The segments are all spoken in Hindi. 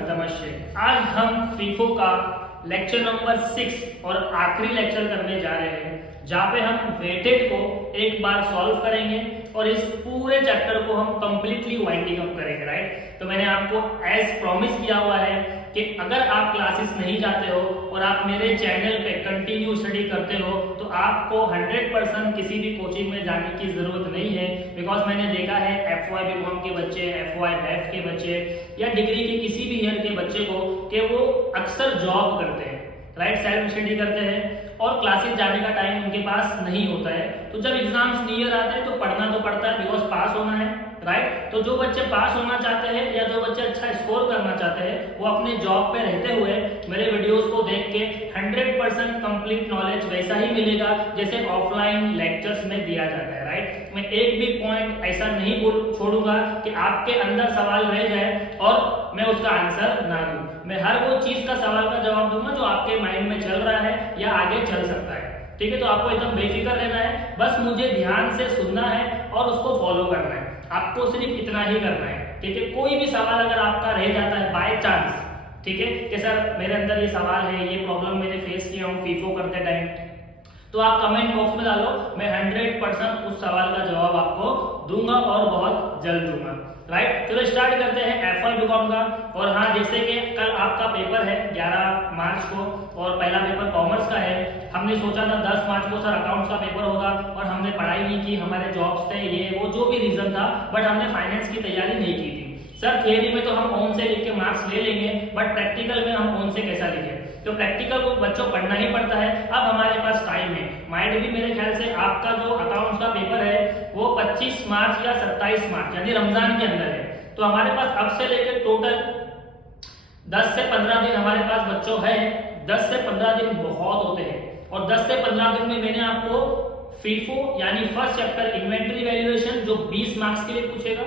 नमस्ते। आज हम फीफो का लेक्चर नंबर 6 और आखिरी लेक्चर करने जा रहे हैं, जहाँ पे हम वेटेड को एक बार सॉल्व करेंगे और इस पूरे चैप्टर को हम कंप्लीटली वाइंडिंग अप करेंगे। राइट, तो मैंने आपको एज प्रॉमिस किया हुआ है कि अगर आप क्लासेस नहीं जाते हो और आप मेरे चैनल पे कंटिन्यू स्टडी करते हो तो आपको 100% किसी भी कोचिंग में जाने की जरूरत नहीं है। बिकॉज मैंने देखा है FY बीकॉम के बच्चे, FY BF के बच्चे या डिग्री के किसी भी ईयर के बच्चे को कि वो अक्सर जॉब करते हैं, राइट, सेल्फ स्टडी करते हैं और क्लासेस जाने का टाइम उनके पास नहीं होता है। तो जब एग्जाम्स नियर आते हैं तो पढ़ना तो पड़ता है, बिकॉज पास होना है। राइट, तो जो बच्चे पास होना चाहते हैं या जो बच्चे अच्छा स्कोर करना चाहते हैं वो अपने जॉब पे रहते हुए मेरे वीडियोस को देख के 100% कंप्लीट नॉलेज वैसा ही मिलेगा जैसे ऑफलाइन लेक्चर्स में दिया जाता है। राइट, मैं एक भी पॉइंट ऐसा नहीं छोड़ूंगा कि आपके अंदर सवाल रह जाए और मैं उसका आंसर ना दूं। मैं हर वो चीज का सवाल का जवाब दूंगा जो आपके माइंड में चल रहा है या आगे चल सकता है। ठीक है, तो आपको एकदम बेफिक्र रहना है, बस मुझे ध्यान से सुनना है और उसको फॉलो करना है। आपको सिर्फ इतना ही करना है। ठीक है, कोई भी सवाल अगर आपका रह जाता है बाय चांस, ठीक है, कि सर मेरे अंदर ये सवाल है, ये प्रॉब्लम मैंने फेस किया हूँ फीफो करते टाइम, तो आप कमेंट बॉक्स में डालो, मैं 100% उस सवाल का जवाब आपको दूंगा और बहुत जल्द दूंगा। राइट, चलो स्टार्ट करते हैं FY बीकॉम का। और हाँ, जैसे कि कल आपका पेपर है 11 मार्च को और पहला पेपर कॉमर्स का है। हमने सोचा था 10 मार्च को सर अकाउंट्स का पेपर होगा और हमने पढ़ाई नहीं की, हमारे जॉब्स थे, ये वो जो भी रीजन था, बट हमने फाइनेंस की तैयारी नहीं की थी। सर थियरी में तो हम ऑन से लिख के मार्क्स ले लेंगे, बट प्रैक्टिकल में हम ऑन से कैसा लिखें? तो प्रैक्टिकल को बच्चों पढ़ना ही पड़ता है। अब हमारे पास टाइम है, माइंड भी मेरे ख्याल से आपका जो अकाउंट्स का पेपर है वो 25 मार्च या 27 मार्च यानी रमजान के अंदर है। तो हमारे पास अब से लेकर टोटल 10 से 15 दिन हमारे पास बच्चों है। 10 से 15 दिन बहुत होते हैं और 10 से 15 दिन में मैंने आपको फीफो यानी फर्स्ट चैप्टर इन्वेंटरी वैल्यूएशन जो 20 मार्क्स के लिए पूछेगा,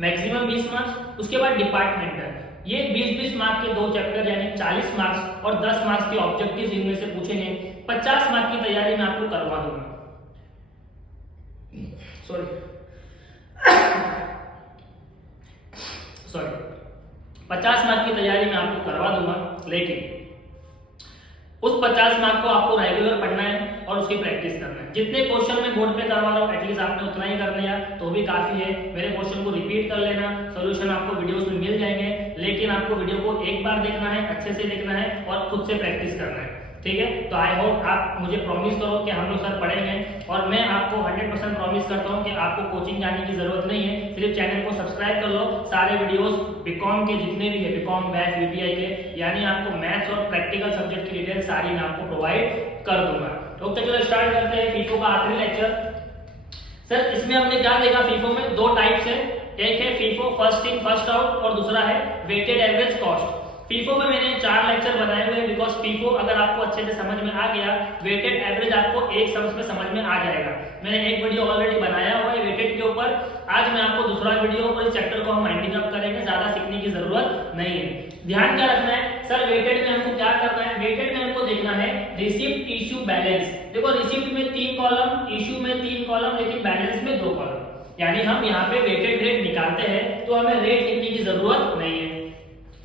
मैक्सिमम 20 मार्क्स, उसके बाद डिपार्टमेंटल, ये 20-20 मार्क्स के 2 चैप्टर यानी 40 मार्क्स और 10 मार्क्स के ऑब्जेक्टिव्स इनमें से पूछेंगे। 50 मार्क्स की तैयारी मैं आपको करवा दूंगा। सॉरी 50 मार्क्स की तैयारी मैं आपको करवा दूंगा, लेकिन उस 50 मार्क्स को आपको रेगुलर पढ़ना है और उसकी प्रैक्टिस करना है। जितने क्वेश्चन मैं बोर्ड पे करवा रहा हूँ एटलीस्ट आपने उतना ही कर लिया तो भी काफी है। मेरे क्वेश्चन को रिपीट कर लेना, सॉल्यूशन आपको वीडियोस में मिल जाएंगे, लेकिन आपको वीडियो को एक बार देखना है, अच्छे से देखना है और खुद से प्रैक्टिस करना है। ठीक है, तो आई होप आप मुझे प्रॉमिस करो कि हम लोग सर पढ़ेंगे और मैं आपको 100% प्रॉमिस करता हूं कि आपको कोचिंग जाने की जरूरत नहीं है। सिर्फ चैनल को सब्सक्राइब कर लो, सारे वीडियोस बीकॉम के जितने भी है, बीकॉम बैच UTI के, यानी आपको मैथ्स और प्रैक्टिकल सब्जेक्ट की डिटेल सारी मैं आपको प्रोवाइड कर दूंगा। ओके, चलो स्टार्ट करते हैं फीफो का आखिरी लेक्चर। सर इसमें हमने क्या देखा, फीफो में 2 टाइप्स है, एक है FIFO first in first out और दूसरा है वेटेड एवरेज कॉस्ट। फीफो में मैंने 4 लेक्चर बनाए हुए हैं, बिकॉज फीफो अगर आपको अच्छे से समझ में आ गया, वेटेड एवरेज आपको एक समझ में आ जाएगा। मैंने एक वीडियो ऑलरेडी बनाया हुआ है वेटेड के ऊपर, आज मैं आपको दूसरा वीडियो और इस चैप्टर को हम वाइंडिंग अप करेंगे, ज्यादा सीखने की जरूरत नहीं है। ध्यान क्या रखना है सर, वेटेड में हमको क्या करना है, वेटेड में हमको देखना है रिसीप्ट इश्यू बैलेंस। देखो रिसीप्ट में 3 कॉलम, इश्यू में 3 कॉलम, लेकिन बैलेंस में 2 कॉलम, यानी हम यहाँ पे वेटेड रेट निकालते हैं तो हमें रेट लिखने की जरूरत नहीं है।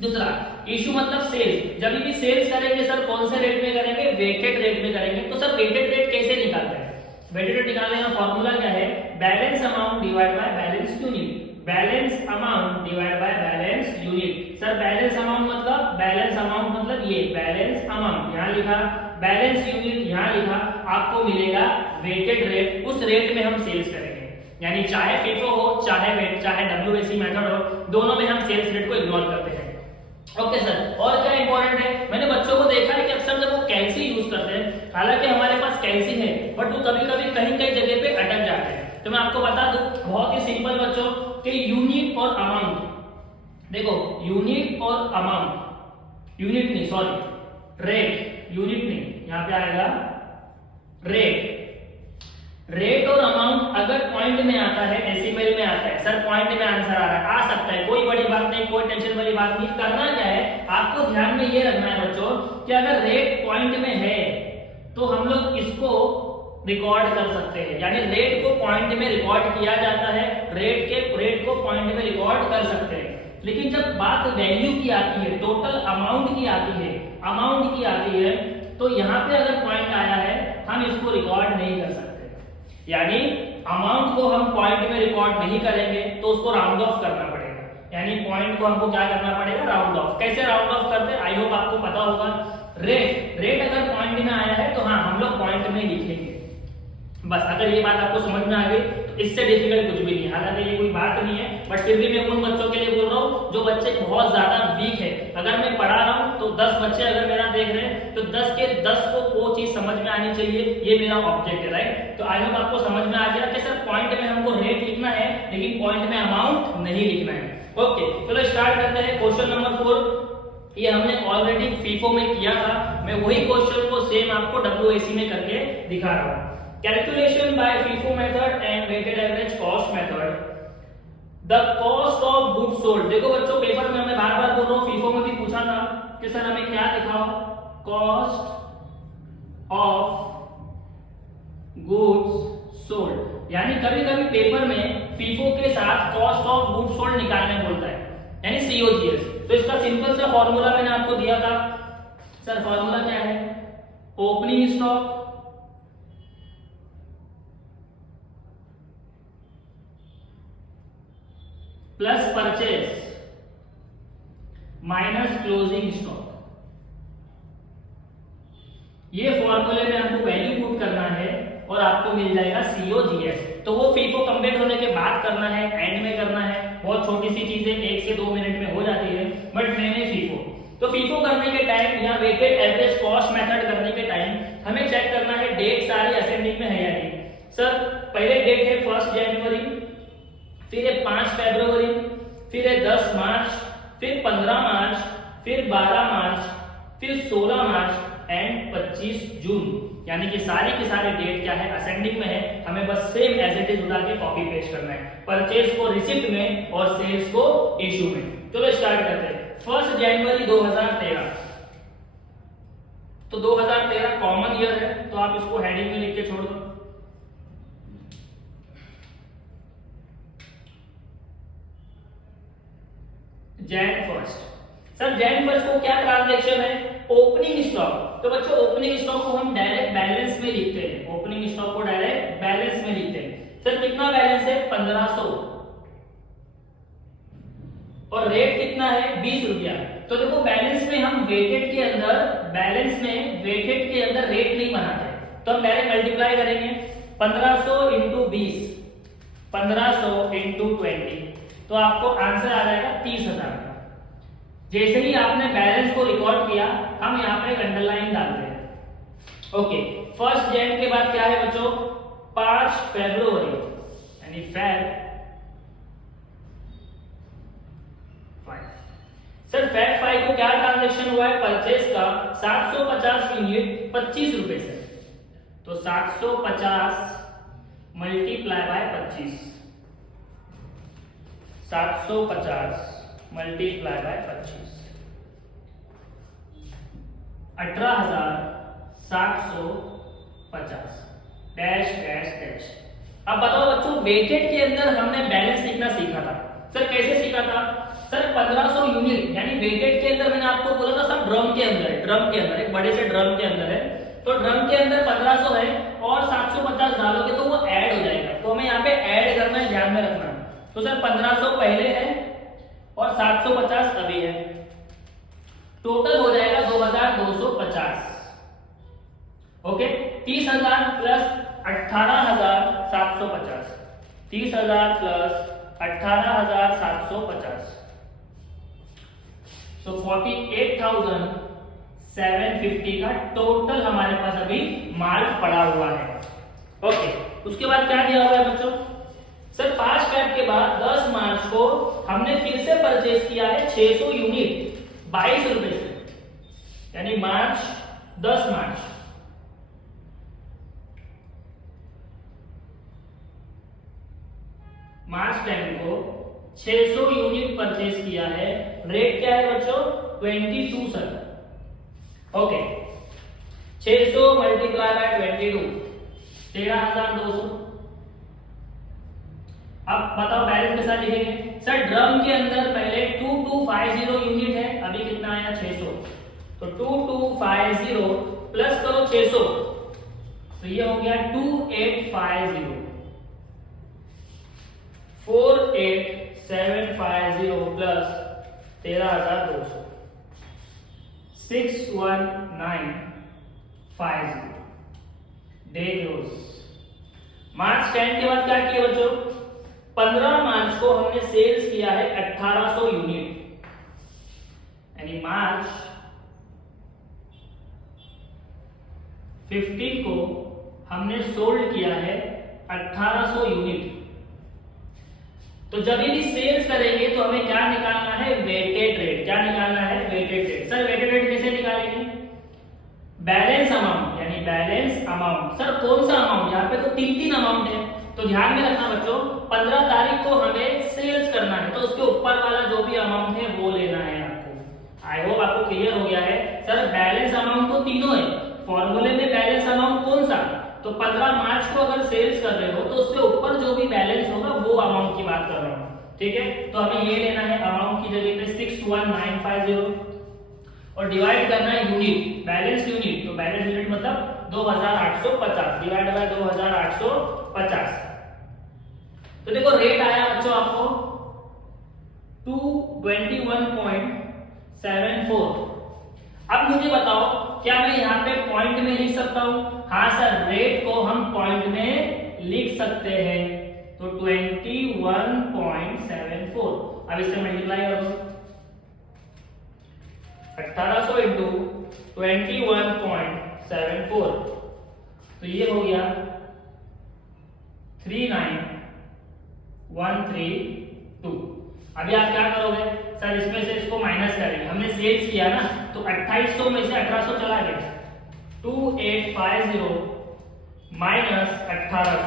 दूसरा इशू मतलब सेल्स, जब भी सेल्स करेंगे सर कौन से रेट में करेंगे, वेटेड रेट में करेंगे। तो सर वेटेड रेट कैसे निकालते हैं, वेटेड रेट निकालने का फॉर्मूला क्या है, balance amount divide by balance unit, balance amount divide by balance unit. Sir balance amount मतलब ये बैलेंस अमाउंट यहाँ लिखा, बैलेंस यूनिट यहाँ लिखा, आपको मिलेगा वेटेड रेट, उस रेट में हम सेल्स करेंगे। यानी चाहे फीफो हो चाहे WAC मेथड हो, दोनों में हम सेल्स रेट को इग्नोर करते हैं। ओके सर, और क्या इंपॉर्टेंट है, मैंने बच्चों को देखा है कि अक्सर जब वो कैलसी यूज करते हैं, हालांकि हमारे पास कैलसी है बट वो कभी-कभी कहीं जगह पे अटक जाते हैं। तो मैं आपको बता दूं बहुत ही सिंपल बच्चों कि यूनिट और अमाउंट, देखो यूनिट और अमाउंट, यूनिट नहीं सॉरी रेट, यूनिट नहीं, यहाँ पे आएगा रेट। रेट और अमाउंट अगर पॉइंट में आता है, डेसिमल में आता है, सर पॉइंट में आंसर आ रहा है, आ सकता है, कोई बड़ी बात नहीं, कोई टेंशन वाली बात नहीं। करना क्या है, आपको ध्यान में ये रखना है बच्चों कि अगर रेट पॉइंट में है तो हम लोग इसको रिकॉर्ड कर सकते हैं, यानी रेट को पॉइंट में रिकॉर्ड किया जाता है, रेट को पॉइंट में रिकॉर्ड कर सकते हैं। लेकिन जब बात वैल्यू की आती है, टोटल अमाउंट की आती है, तो यहाँ पे अगर पॉइंट आया है हम इसको रिकॉर्ड नहीं कर सकते। यानी अमाउंट को हम पॉइंट में रिकॉर्ड नहीं करेंगे तो उसको राउंड ऑफ करना पड़ेगा। यानी पॉइंट को हमको क्या करना पड़ेगा, राउंड ऑफ। कैसे राउंड ऑफ करते हैं, आई होप आपको पता होगा। रेट अगर पॉइंट में आया है तो हाँ हम लोग पॉइंट में लिखेंगे। बस अगर ये बात आपको समझ में आ गई तो इससे डिफिकल्ट कुछ भी नहीं है। हालांकि ये कोई बात नहीं है, बट फिर भी मैं उन बच्चों के लिए बोल रहा हूँ जो बच्चे बहुत ज्यादा वीक है। अगर मैं पढ़ा रहा हूँ तो 10 बच्चे अगर मेरा देख रहे हैं तो 10 के 10 को वो चीज समझ में आनी चाहिए, ये मेरा ऑब्जेक्ट है, राइट। तो आई होप आपको समझ में आ गया कि सर पॉइंट में हमको रेट लिखना है लेकिन पॉइंट में अमाउंट नहीं लिखना है। ओके, चलो स्टार्ट करते हैं। क्वेश्चन नंबर 4 ये हमने ऑलरेडी फीफो में किया था, मैं वही क्वेश्चन को सेम आपको डब्ल्यूएसी में करके दिखा रहा हूँ। Calculation by FIFO method and weighted average cost method, the cost of goods sold. देखो बच्चों, पेपर में हमें बार बार बोल रहा हूँ, फीफो में भी पूछा था कि सर हमें क्या दिखाओ, कॉस्ट ऑफ गुड्स सोल्ड। यानी कभी कभी पेपर में फीफो के साथ कॉस्ट ऑफ गुड्स सोल्ड निकालने बोलता है, यानी सीओजीएस। तो इसका सिंपल सा फॉर्मूला मैंने आपको दिया था। सर फॉर्मूला क्या है, opening stock plus purchase minus closing stock. ये फॉर्मूले में आपको वैल्यू पुट करना है और आपको मिल जाएगा सीओजीएस। तो वो फीफो कंप्लीट होने के बाद करना है, एंड में करना है। बहुत छोटी सी चीजें 1 से 2 मिनट में हो जाती है, बट मैंने फीफो तो फीफो करने के टाइम या वेटेड एवरेज कॉस्ट मेथड करने के टाइम हमें चेक करना है डेट सारी असेंडिंग में है या नहीं। सर पहले डेट है 1 जनवरी, फिर है 5 फरवरी, फिर है 10 मार्च, फिर 15 मार्च, फिर 12 मार्च, फिर 16 मार्च एंड 25 जून। यानी कि सारी की सारी डेट क्या है, असेंडिंग में है। हमें बस सेम एज इट इज उठा के कॉपी पेस्ट करना है, परचेज को रिसिप्ट में और सेल्स को इशू में। चलो स्टार्ट करते हैं। 1 जनवरी 2013, तो 2013 कॉमन ईयर है तो आप इसको हेडिंग में लिख के छोड़ दो। Jain first. Sir Jain first को क्या ट्रांजैक्शन है, ओपनिंग स्टॉक। तो बच्चों ओपनिंग स्टॉक को हम डायरेक्ट बैलेंस में लिखते हैं, ओपनिंग स्टॉक को डायरेक्ट बैलेंस में लिखते हैं। सर कितना बैलेंस है, 1500, और रेट कितना है, 20 रुपया। तो देखो बैलेंस में हम वेटेड के अंदर, बैलेंस में वेटेड के अंदर रेट नहीं बनाते, तो हम डायरेक्ट मल्टीप्लाई करेंगे 1500 इंटू 20, 1500 इंटू 20, तो आपको आंसर आ जाएगा 30,000 का। जैसे ही आपने बैलेंस को रिकॉर्ड किया हम यहाँ पे अंडरलाइन डालते हैं। ओके, 1 जैन के बाद क्या है बच्चों, 5 फरवरी, यानी फेब 5। सर फेब 5 को क्या ट्रांजैक्शन हुआ है, परचेज का 750 यूनिट 25 रुपए से, तो 750 multiply by 25, 750 multiply by 25, 18,750 dash dash dash. अब बताओ बच्चों, वेटेड के अंदर हमने बैलेंस लिखना सीखा था। सर कैसे सीखा था, सर 1500 यूनिट, यानी वेटेड के अंदर मैंने आपको बोला था सब ड्रम के अंदर है, ड्रम के अंदर, एक बड़े से ड्रम के अंदर है, तो ड्रम के अंदर 1500 है और 750 डालोगे तो वो ऐड हो जाएगा, तो हमें यहाँ पे ऐड करना है, ध्यान में रखना। तो सर 1500 पहले है और 750 अभी है, टोटल हो जाएगा 2250। ओके, 30,000 प्लस 18,750, 30,000 प्लस 18,750, तो 48,750 का टोटल हमारे पास अभी माल पड़ा हुआ है। ओके, उसके बाद क्या दिया हुआ है बच्चों, सर 5 फेब के बाद 10 मार्च को हमने फिर से परचेज किया है 600 यूनिट 22 रुपए से, यानी मार्च 10 मार्च, मार्च 10 को 600 यूनिट परचेज किया है। रेट क्या है बच्चों, 22 सर। Okay, 600 multiply by 22, 13,200। अब बताओ बैलेंस के साथ लिखेंगे, सर ड्रम के अंदर पहले 2250 यूनिट है, अभी कितना आया 600, तो 2250 प्लस करो 600, तो ये हो गया 2850, 48750 प्लस 13200, 61950। देख लो मार्च 10 के बाद क्या किया बच्चों, 15 मार्च को हमने सेल्स किया है 1800 यूनिट, यानी मार्च 15 को हमने सोल्ड किया है 1800 यूनिट। तो जब भी सेल्स करेंगे तो हमें क्या निकालना है, वेटेड रेट। क्या निकालना है, weighted rate. Sir weighted rate कैसे निकालेंगे, बैलेंस अमाउंट, यानी बैलेंस अमाउंट। सर कौन सा अमाउंट, यहाँ पे तो तीन अमाउंट है, तो ध्यान में रखना बच्चों, 15 तारीख को हमें सेल्स करना है, तो उसके ऊपर वाला जो भी अमाउंट है वो लेना है आपको। आई होप आपको क्लियर हो गया है। सर बैलेंस अमाउंट तो तीनों है, फॉर्मूले में बैलेंस अमाउंट कौन सा, तो 15 मार्च को अगर सेल्स कर रहे हो तो उसके ऊपर जो भी बैलेंस होगा वो अमाउंट की बात कर रहा हूं, ठीक है। तो हमें ये लेना है अमाउंट की जगह पे 61950 और डिवाइड करना है यूनिट, बैलेंस यूनिट। तो बैलेंस यूनिट मतलब 2850 डिवाइड बाय 2850। तो देखो रेट आया बच्चों आपको 221.74। अब मुझे बताओ क्या मैं यहाँ पे पॉइंट में लिख सकता हूं, हाँ सर रेट को हम पॉइंट में लिख सकते हैं। तो 21.74, अब इससे मल्टीप्लाई कर दो, 1800 इंटू 21.74, तो ये हो गया 39132। अभी आप क्या करोगे सर, इसमें से इसको माइनस करेंगे, हमने सेल्स किया ना, तो 2800 में से 1800 चला गया, 2850 माइनस 1800,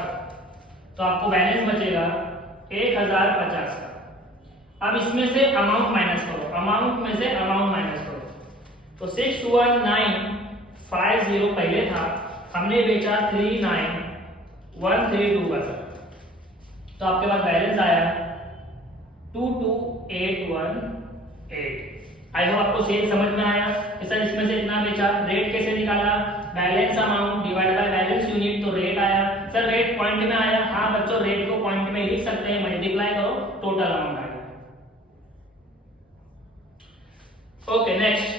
तो आपको बैलेंस बचेगा 1050 का। अब इसमें से अमाउंट माइनस करो, अमाउंट में से अमाउंट माइनस करो, तो 61950 पहले था, हमने बेचा 39132 का सर, तो आपके पास बैलेंस आया 22818। आई होप आपको सेल समझ में आया कि सर इसमें से इतना बेचा, रेट कैसे निकाला, balance amount divide by balance unit, तो रेट आया। सर रेट पॉइंट में आया, हाँ बच्चों रेट को पॉइंट में लिख सकते हैं, मल्टीप्लाई करो टोटल अमाउंट आएगा। ओके नेक्स्ट,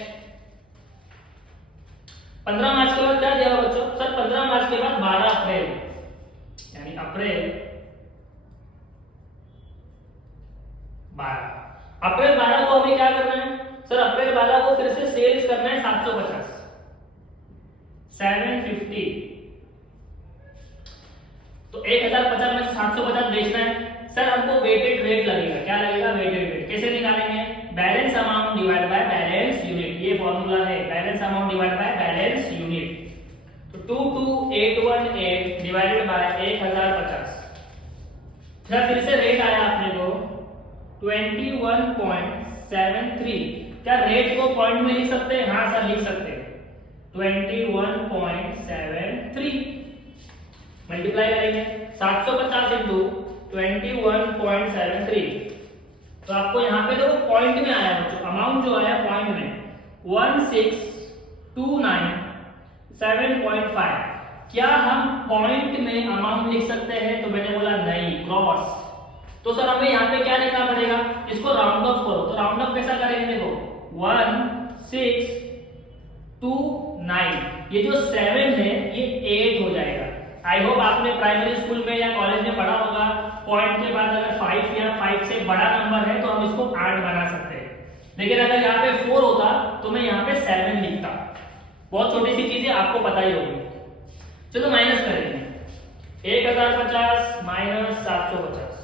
15 मार्च के बाद क्या दिया बच्चों, सर 15 मार्च के बाद 12 अप्रैल, यानी अप्रैल 12 को हमें क्या करना है सर, अप्रैल 12 को फिर से सेल्स करना है 750, 750, तो 1050 में 750 बेचना है। सर हमको वेटेड रेट लगेगा, क्या लगेगा, वेटेड रेट। कैसे निकालेंगे, balance amount divide by balance unit, ये फॉर्मूला है, balance amount divide by balance unit. तो 22818 डिवाइडेड बाय 1050, फिर से रेट आया अपने को 21.73। क्या रेट को पॉइंट में लिख सकते हैं, हाँ सर लिख सकते हैं, 21.73 मल्टीप्लाई करेंगे 750 इंटू 21.73, तो आपको यहाँ पे देखो पॉइंट में आया बच्चों, अमाउंट जो आया पॉइंट में 16297.5। क्या हम पॉइंट में अमाउंट लिख सकते हैं, तो मैंने बोला नहीं, क्रॉस। तो सर हमें यहाँ पे क्या लिखना पड़ेगा, इसको राउंड ऑफ करो, तो राउंड ऑफ कैसा करेंगे, देखो 1629, ये जो 7 है ये 8 हो जाएगा। आई होप आपने प्राइमरी स्कूल में या कॉलेज में पढ़ा होगा, पॉइंट के बाद अगर 5 या 5 से बड़ा नंबर है तो हम इसको 8 बना सकते हैं, लेकिन अगर यहाँ पे 4 होता तो मैं यहाँ पे 7 लिखता। बहुत छोटी सी चीजें आपको पता ही होगी। चलो माइनस करेंगे, 1050 माइनस 750,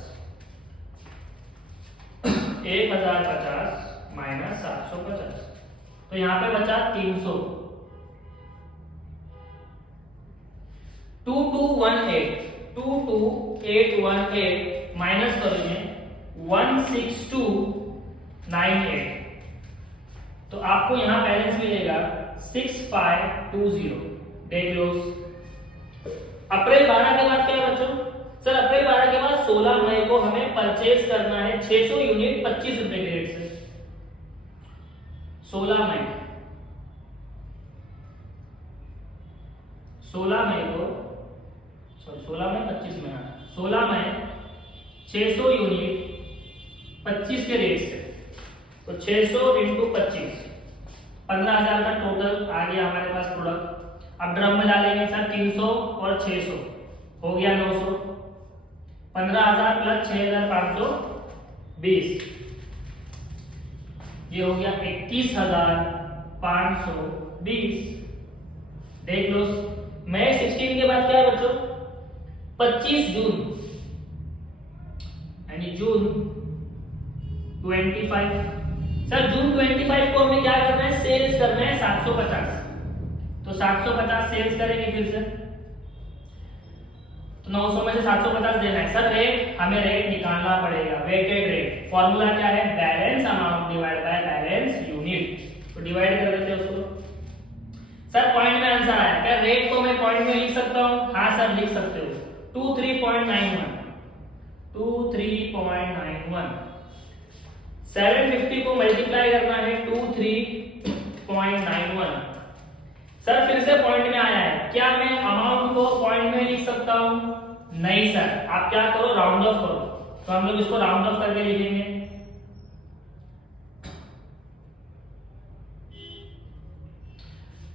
1050 माइनस 750, तो यहाँ पे बचा 300। 2218 माइनस करेंगे 16298, तो आपको यहां बैलेंस मिलेगा 6520। देख लो अप्रैल 12 के बाद क्या है बच्चों, सर अप्रैल 12 के बाद 16 मई को हमें परचेज करना है 600 यूनिट 25 रुपए के रेट से। 16 मई को 16 मई 25 में 16 मई 600 यूनिट 25 के रेट से, तो 600 इंटू 25 15,000 का टोटल आ गया हमारे पास प्रोडक्ट। अब ड्रम में डालेंगे सर 300 और 600 हो गया 900, 15,000 प्लस 6,520 ये हो गया 21,520। देख लो मई 16 के बाद क्या है बच्चों, 25 जून यानी जून 25। सर जून 25 को हमें क्या करना है, सेल्स करना है 750, तो 750 सेल्स करेंगे फिर से, तो 900 में से 750 देना है। सर रेट हमें रेट निकालना पड़ेगा, वेटेड रेट। फॉर्मूला क्या है, balance amount divide by balance unit, तो डिवाइड कर देते हैं उसको। सर पॉइंट में आंसर आया क्या, रेट को मैं पॉइंट में लिख सकता हूं, हाँ सर लिख सकते हो, 23.91 23.91। 750 को मल्टीप्लाई करना है 23.91। सर फिर से पॉइंट में आया है, क्या मैं अमाउंट को पॉइंट में लिख सकता हूं, नहीं सर, आप क्या करो राउंड ऑफ करो, तो हम लोग इसको राउंड ऑफ करके लिखेंगे।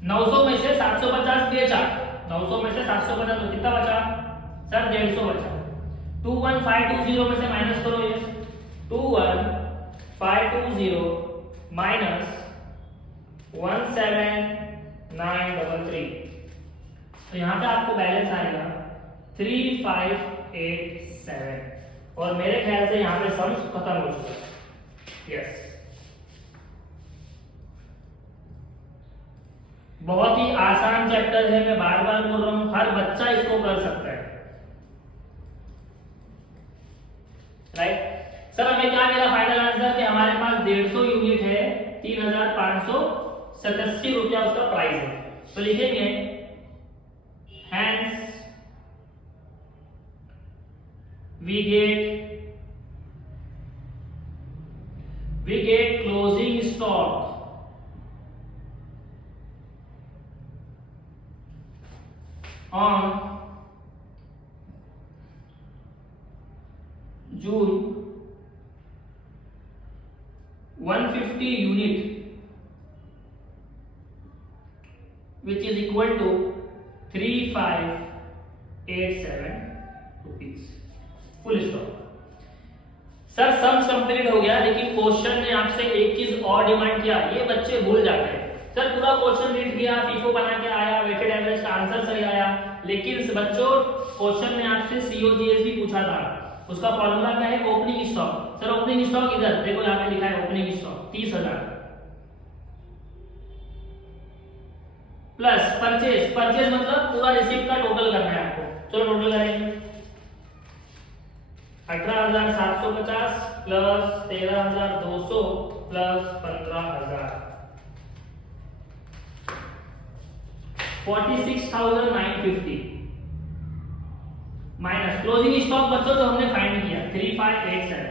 900 में से 750 बेचा, 900 में से 750 तो कितना बचा सर, 150 बचा। 21520 में से माइनस करो ये, 21520 माइनस 17933, तो यहां पे आपको बैलेंस आएगा 3587, और मेरे ख्याल से यहां पे सम्स खत्म हो चुका है। यस, बहुत ही आसान चैप्टर है, मैं बार बार बोल रहा हूं, हर बच्चा इसको कर सकता है। राइट सर, हमें क्या मिला फाइनल आंसर कि हमारे पास 150 यूनिट है, 3,587 रुपया उसका प्राइस है, तो लिखेंगे hence we get closing stock on June 150 unit, which is equal to 3587 rupees। Full stop. Sir sums complete हो गया, लेकिन क्वेश्चन ने आपसे एक चीज और डिमांड किया, ये बच्चे भूल जाते हैं। सर पूरा क्वेश्चन रीड किया, फीफो बना के आया, वेटेड एवरेज का आंसर सही आया, लेकिन बच्चों क्वेश्चन ने आपसे सीओजीएस भी पूछा था, उसका फॉर्मूला क्या है, opening stock. Sir opening stock इधर देखो, यहाँ पे लिखा है ओपनिंग स्टॉक 30,000 प्लस परचेज मतलब पूरा रिसीप्ट का टोटल करना है आपको। चलो टोटल करेंगे, 18,750 plus 13,200 plus 15,000, 46,950 minus closing stock बच्चों जो हमने फाइंड किया 3587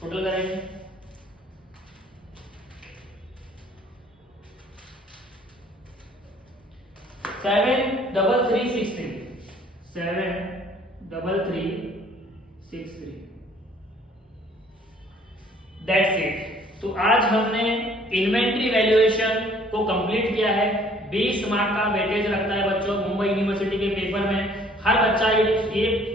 टोटल करेंगे। Seven double three six three that's it. तो आज हमने इन्वेंट्री वैल्यूएशन को कंप्लीट किया है। 20 मार्क का वेटेज रखता है बच्चों मुंबई यूनिवर्सिटी के पेपर में। हर बच्चा ये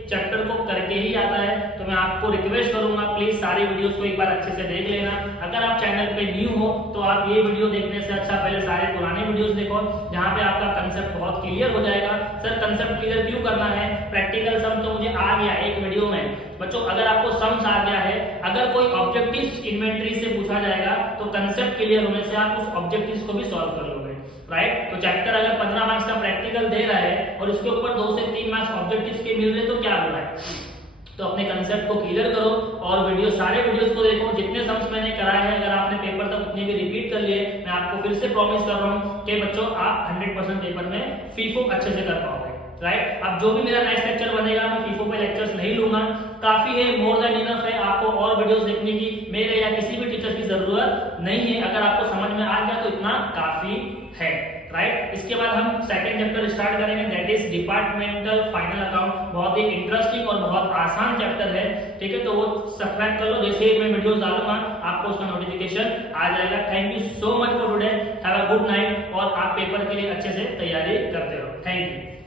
चैप्टर को करके ही आता है, तो मैं आपको रिक्वेस्ट करूंगा प्लीज सारी वीडियोस को एक बार अच्छे से देख लेना। अगर आप चैनल पे न्यू हो तो आप ये वीडियो देखने से अच्छा पहले सारे पुराने वीडियोस देखो, जहां पे आपका कंसेप्ट बहुत क्लियर हो जाएगा। सर कंसेप्ट क्लियर क्यों करना है, प्रैक्टिकल सम तो मुझे आ गया एक वीडियो में बच्चों। अगर आपको सम्स आ गया है, अगर कोई ऑब्जेक्टिव इन्वेंट्री से पूछा जाएगा तो कंसेप्ट क्लियर होने से आप उस ऑब्जेक्टिव्स को भी सॉल्व कर लोगे। राइट, तो चैप्टर अगर 15 मार्क्स का प्रैक्टिकल दे रहा है और उसके ऊपर 2 से 3 मार्क्स ऑब्जेक्टिव्स के मिल रहे तो क्या हो रहा है। तो अपने कंसेप्ट को क्लियर करो और सारे वीडियोस को देखो। जितने सम्स मैंने कराए हैं अगर आपने पेपर तक उतने भी रिपीट कर लिए, मैं आपको फिर से प्रॉमिस कर रहा हूं कि कि बच्चों आप 100% पेपर में फीफो अच्छे से कर पाओगे, राइट। अब जो भी मेरा नेक्स्ट लेक्चर बनेगा मैं फीफो पे लेक्चर्स नहीं लूंगा, काफी है, मोर देन इनफ है। आपको और वीडियोस देखने की मेरे या किसी भी टीचर की जरूरत नहीं है, अगर आपको समझ में आ गया तो इतना काफी है, राइट। इसके बाद हम सेकंड चैप्टर स्टार्ट करेंगे, that is departmental final account. बहुत ही इंटरेस्टिंग और बहुत आसान चैप्टर है, ठीक है। तो वो सब्सक्राइब कर लो, जैसे ही मैं वीडियोस डालूंगा आपको उसका नोटिफिकेशन आ जाएगा। Thank you so much for today, have a good night, और आप पेपर के लिए अच्छे से तैयारी करते रहो। Thank you.